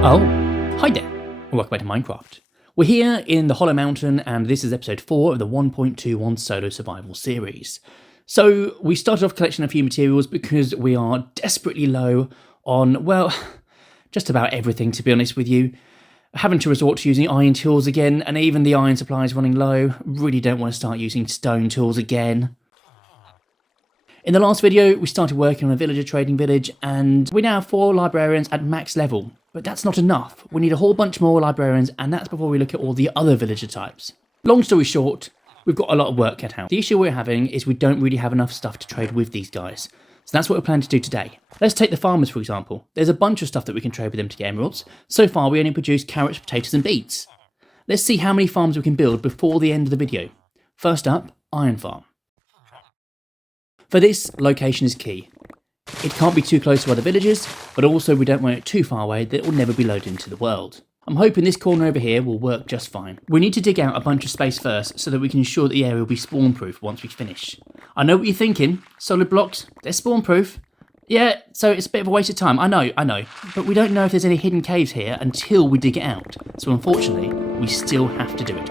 Oh, hi there, and welcome back to Minecraft. We're here in the Hollow Mountain, and this is episode 4 of the 1.21 solo survival series. So, we started off collecting a few materials because we are desperately low on, well, just about everything, to be honest with you. Having to resort to using iron tools again, and even the iron supply is running low. Really don't want to start using stone tools again. In the last video, we started working on a villager trading village, and we now have 4 librarians at max level. But that's not enough. We need a whole bunch more librarians, and that's before we look at all the other villager types. Long story short, we've got a lot of work cut out. The issue we're having is we don't really have enough stuff to trade with these guys. So that's what we're planning to do today. Let's take the farmers, for example. There's a bunch of stuff that we can trade with them to get emeralds. So far, we only produce carrots, potatoes, and beets. Let's see how many farms we can build before the end of the video. First up, iron farm. For this, location is key. It can't be too close to other villages, but also we don't want it too far away that it will never be loaded into the world. I'm hoping this corner over here will work just fine. We need to dig out a bunch of space first so that we can ensure that the area will be spawn proof once we finish. I know what you're thinking, solid blocks, they're spawn proof. Yeah, so it's a bit of a waste of time, I know, but we don't know if there's any hidden caves here until we dig it out, so unfortunately, we still have to do it.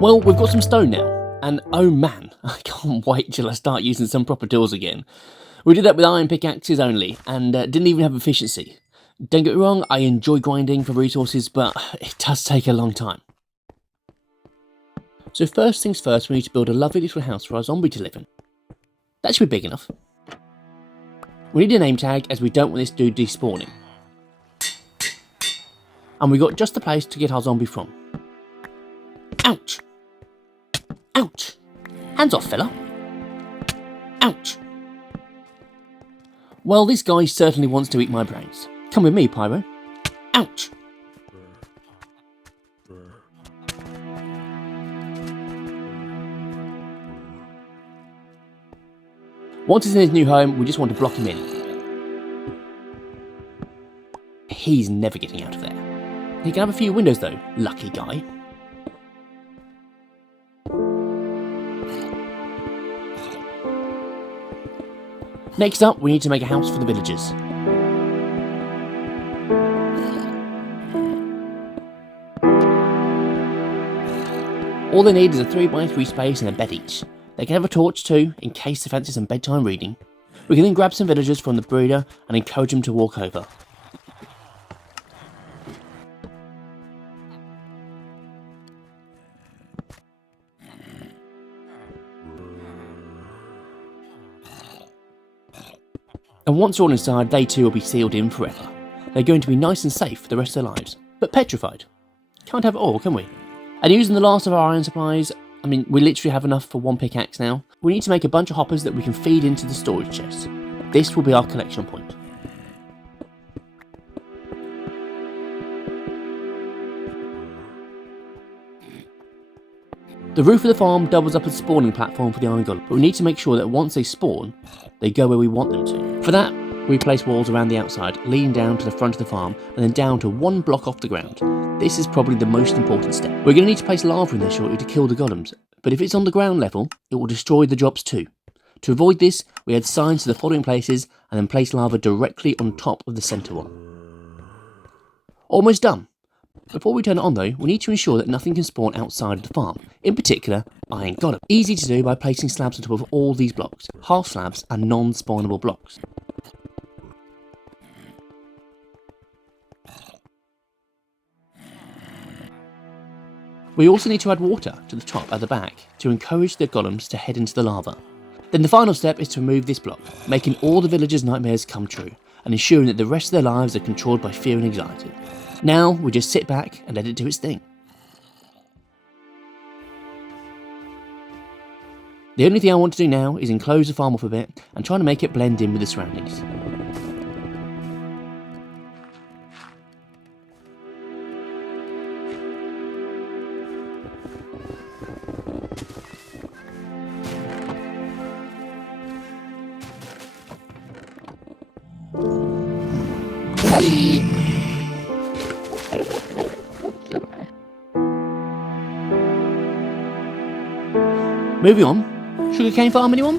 Well, we've got some stone now, and oh man, I can't wait till I start using some proper tools again. We did that with iron pickaxes only, and didn't even have efficiency. Don't get me wrong, I enjoy grinding for resources, but it does take a long time. So first things first, we need to build a lovely little house for our zombie to live in. That should be big enough. We need a name tag, as we don't want this dude despawning. And we got just the place to get our zombie from. Ouch! Ouch! Hands off, fella! Ouch! Well, this guy certainly wants to eat my brains. Come with me, Pyro. Ouch! Once he's in his new home, we just want to block him in. He's never getting out of there. He can have a few windows though, lucky guy. Next up, we need to make a house for the villagers. All they need is a 3x3 space and a bed each. They can have a torch too, in case they fancy some bedtime reading. We can then grab some villagers from the breeder and encourage them to walk over. And once they're all inside, they too will be sealed in forever. They're going to be nice and safe for the rest of their lives, but petrified. Can't have it all, can we? And using the last of our iron supplies, I mean, we literally have enough for one pickaxe now. We need to make a bunch of hoppers that we can feed into the storage chest. This will be our collection point. The roof of the farm doubles up as a spawning platform for the iron golem, but we need to make sure that once they spawn, they go where we want them to. For that, we place walls around the outside, leading down to the front of the farm, and then down to 1 block off the ground. This is probably the most important step. We're going to need to place lava in there shortly to kill the golems, but if it's on the ground level, it will destroy the drops too. To avoid this, we add signs to the following places, and then place lava directly on top of the centre one. Almost done. Before we turn it on though, we need to ensure that nothing can spawn outside of the farm, in particular, iron golem. Easy to do by placing slabs on top of all these blocks, half slabs and non-spawnable blocks. We also need to add water to the top at the back to encourage the golems to head into the lava. Then the final step is to remove this block, making all the villagers' nightmares come true, and ensuring that the rest of their lives are controlled by fear and anxiety. Now we just sit back and let it do its thing. The only thing I want to do now is enclose the farm off a bit and try to make it blend in with the surroundings. Moving on, sugarcane farm anyone?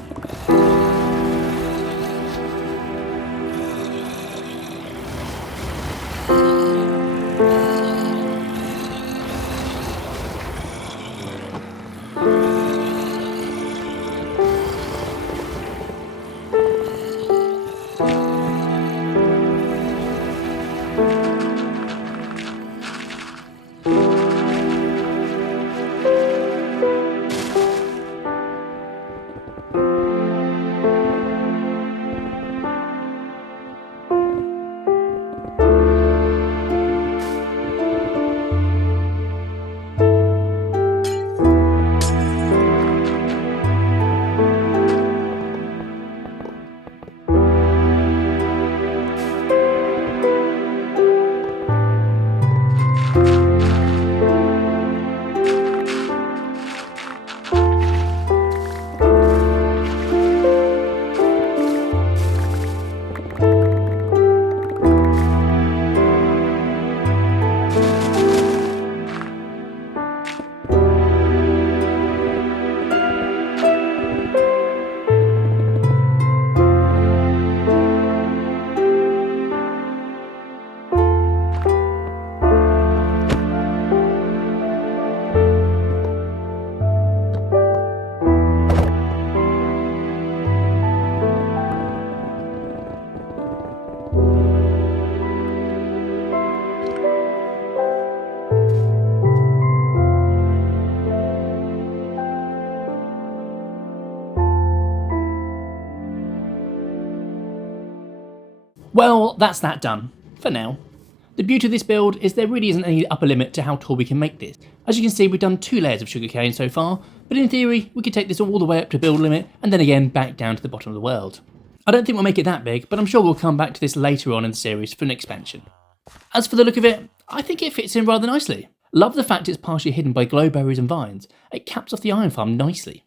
Well, that's that done, for now. The beauty of this build is there really isn't any upper limit to how tall we can make this. As you can see, we've done 2 layers of sugarcane so far, but in theory, we could take this all the way up to build limit, and then again back down to the bottom of the world. I don't think we'll make it that big, but I'm sure we'll come back to this later on in the series for an expansion. As for the look of it, I think it fits in rather nicely. Love the fact it's partially hidden by glowberries and vines. It caps off the iron farm nicely.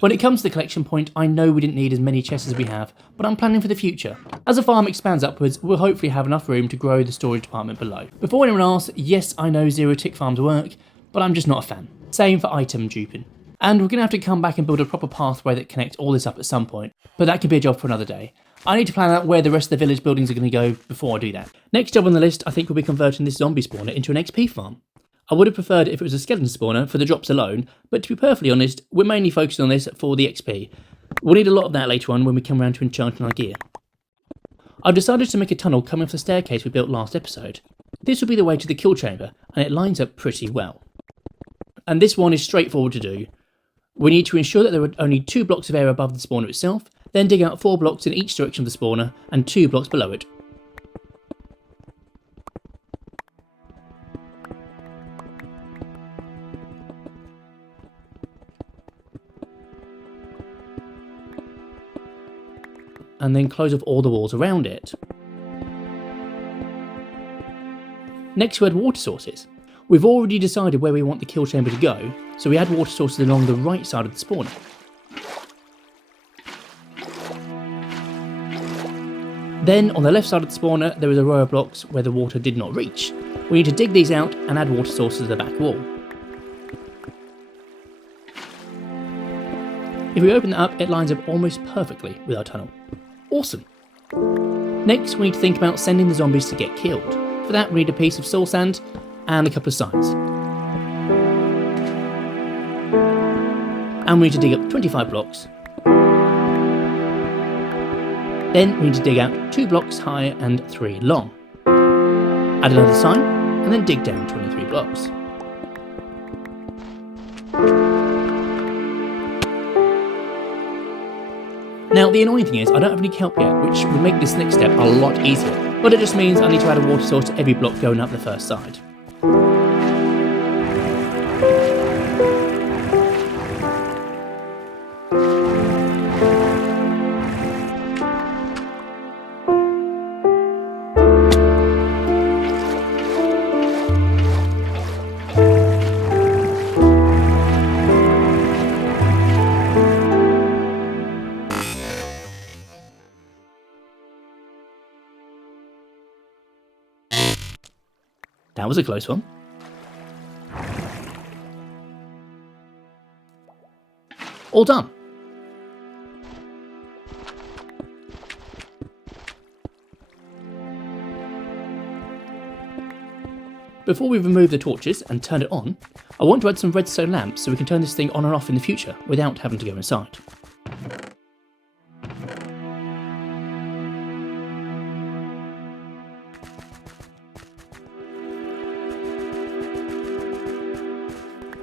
When it comes to the collection point, I know we didn't need as many chests as we have, but I'm planning for the future. As the farm expands upwards, we'll hopefully have enough room to grow the storage department below. Before anyone asks, yes, I know zero tick farms work, but I'm just not a fan. Same for item duping. And we're going to have to come back and build a proper pathway that connects all this up at some point, but that could be a job for another day. I need to plan out where the rest of the village buildings are going to go before I do that. Next job on the list, I think we'll be converting this zombie spawner into an XP farm. I would have preferred if it was a skeleton spawner for the drops alone, but to be perfectly honest, we're mainly focusing on this for the XP. We'll need a lot of that later on when we come around to enchanting our gear. I've decided to make a tunnel coming off the staircase we built last episode. This will be the way to the kill chamber, and it lines up pretty well. And this one is straightforward to do. We need to ensure that there are only 2 blocks of air above the spawner itself, then dig out 4 blocks in each direction of the spawner, and 2 blocks below it. And then close off all the walls around it. Next we add water sources. We've already decided where we want the kill chamber to go, so we add water sources along the right side of the spawner. Then, on the left side of the spawner, there is a row of blocks where the water did not reach. We need to dig these out and add water sources to the back wall. If we open that up, it lines up almost perfectly with our tunnel. Awesome! Next, we need to think about sending the zombies to get killed. For that, we need a piece of soul sand and a couple of signs. And we need to dig up 25 blocks. Then we need to dig out 2 blocks high and 3 long. Add another sign, and then dig down 23 blocks. Now, the annoying thing is, I don't have any kelp yet, which would make this next step a lot easier. But it just means I need to add a water source to every block going up the first side. That was a close one. All done. Before we remove the torches and turn it on, I want to add some redstone lamps so we can turn this thing on and off in the future without having to go inside.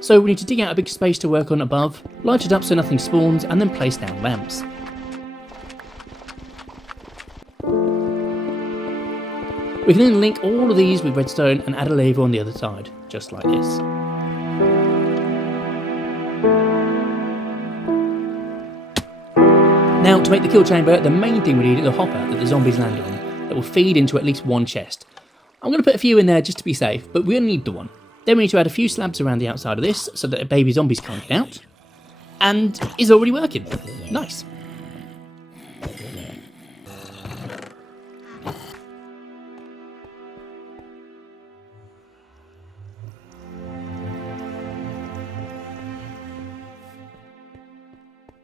So we need to dig out a big space to work on above, light it up so nothing spawns, and then place down lamps. We can then link all of these with redstone and add a lever on the other side, just like this. Now, to make the kill chamber, the main thing we need is a hopper that the zombies land on, that will feed into at least one chest. I'm going to put a few in there just to be safe, but we only need the one. Then we need to add a few slabs around the outside of this so that the baby zombies can't get out. And it's already working. Nice.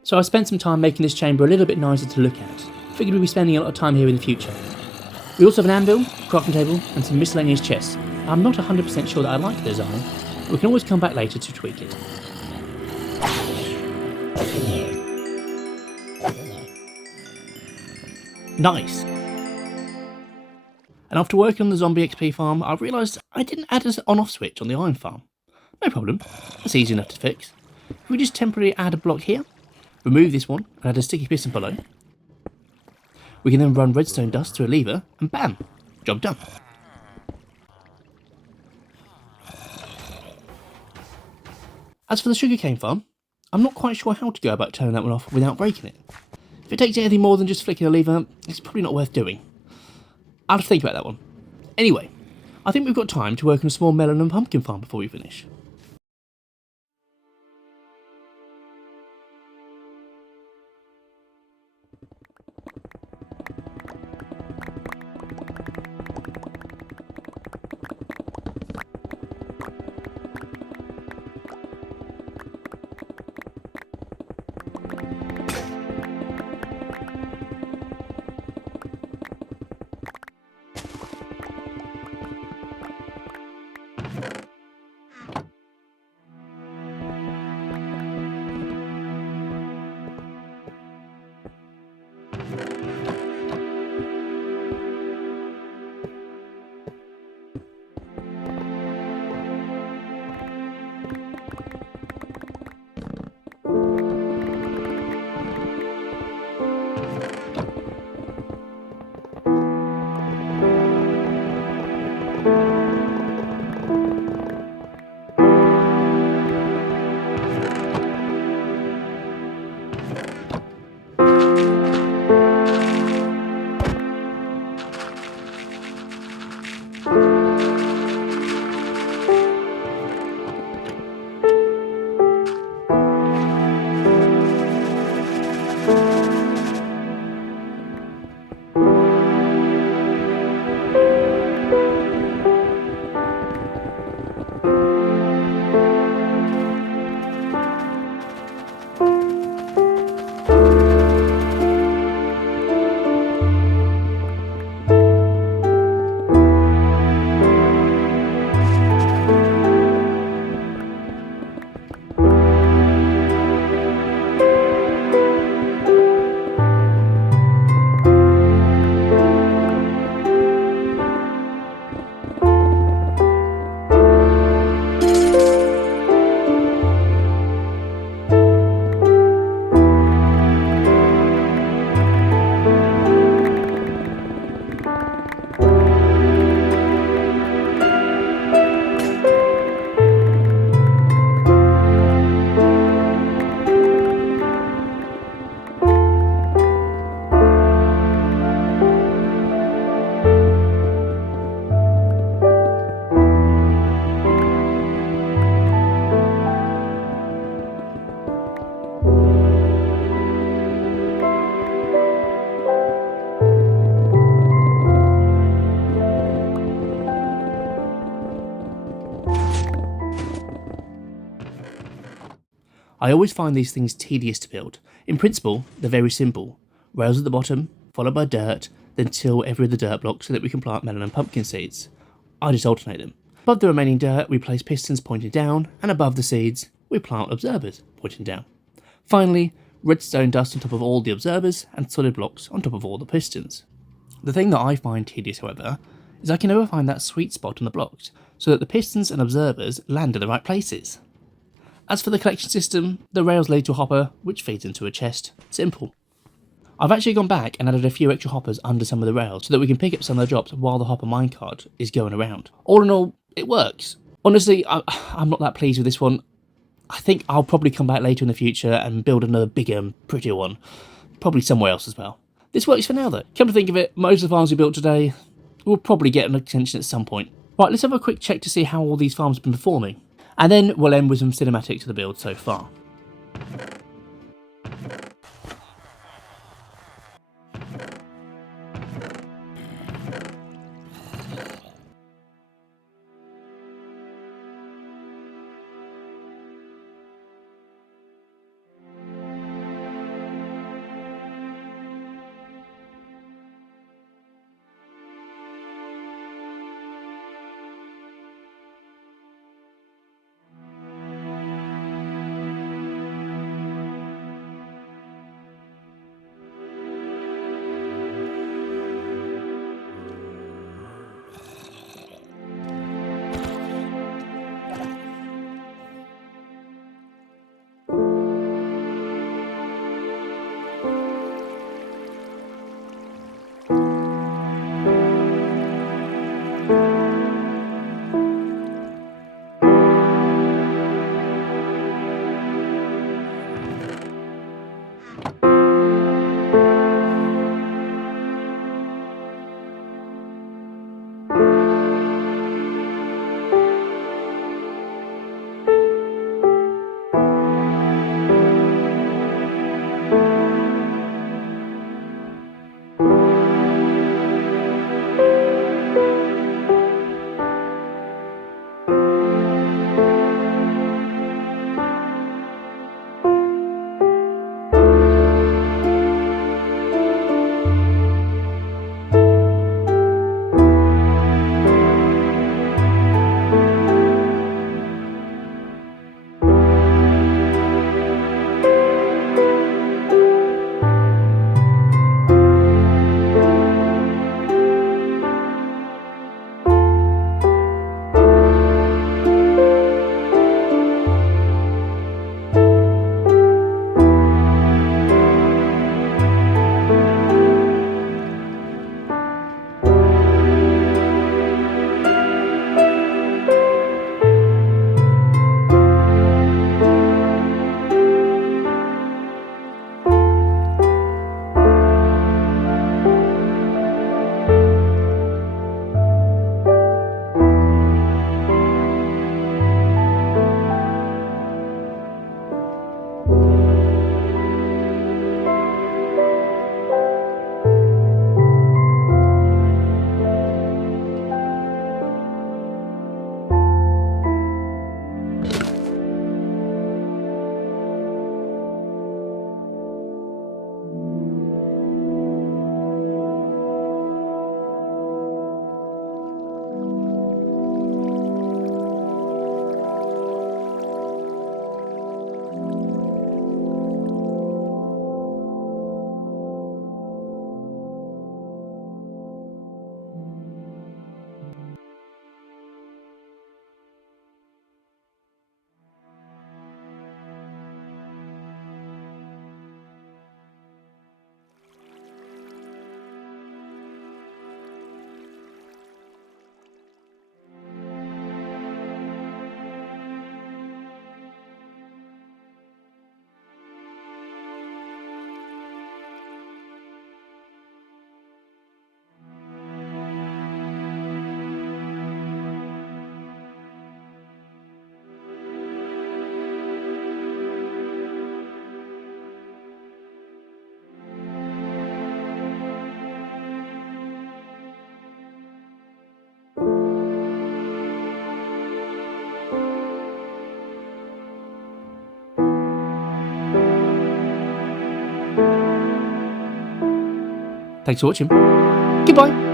So I spent some time making this chamber a little bit nicer to look at. Figured we'd be spending a lot of time here in the future. We also have an anvil, crafting table, and some miscellaneous chests. I'm not 100% sure that I like the design, but we can always come back later to tweak it. Nice! And after working on the zombie XP farm, I realised I didn't add an on-off switch on the iron farm. No problem, that's easy enough to fix. If we just temporarily add a block here, remove this one, and add a sticky piston below, we can then run redstone dust through a lever, and bam! Job done. As for the sugarcane farm, I'm not quite sure how to go about turning that one off without breaking it. If it takes anything more than just flicking a lever, it's probably not worth doing. I'll have to think about that one. Anyway, I think we've got time to work on a small melon and pumpkin farm before we finish. I always find these things tedious to build. In principle, they're very simple. Rails at the bottom, followed by dirt, then till every other dirt block so that we can plant melon and pumpkin seeds. I just alternate them. Above the remaining dirt, we place pistons pointing down, and above the seeds, we plant observers pointing down. Finally, redstone dust on top of all the observers, and solid blocks on top of all the pistons. The thing that I find tedious, however, is I can never find that sweet spot on the blocks, so that the pistons and observers land in the right places. As for the collection system, the rails lead to a hopper, which feeds into a chest. Simple. I've actually gone back and added a few extra hoppers under some of the rails so that we can pick up some of the drops while the hopper minecart is going around. All in all, it works. Honestly, I'm not that pleased with this one. I think I'll probably come back later in the future and build another bigger and prettier one. Probably somewhere else as well. This works for now though. Come to think of it, most of the farms we built today will probably get an extension at some point. Right, let's have a quick check to see how all these farms have been performing. And then we'll end with some cinematics of the build so far. Thanks for watching. Goodbye.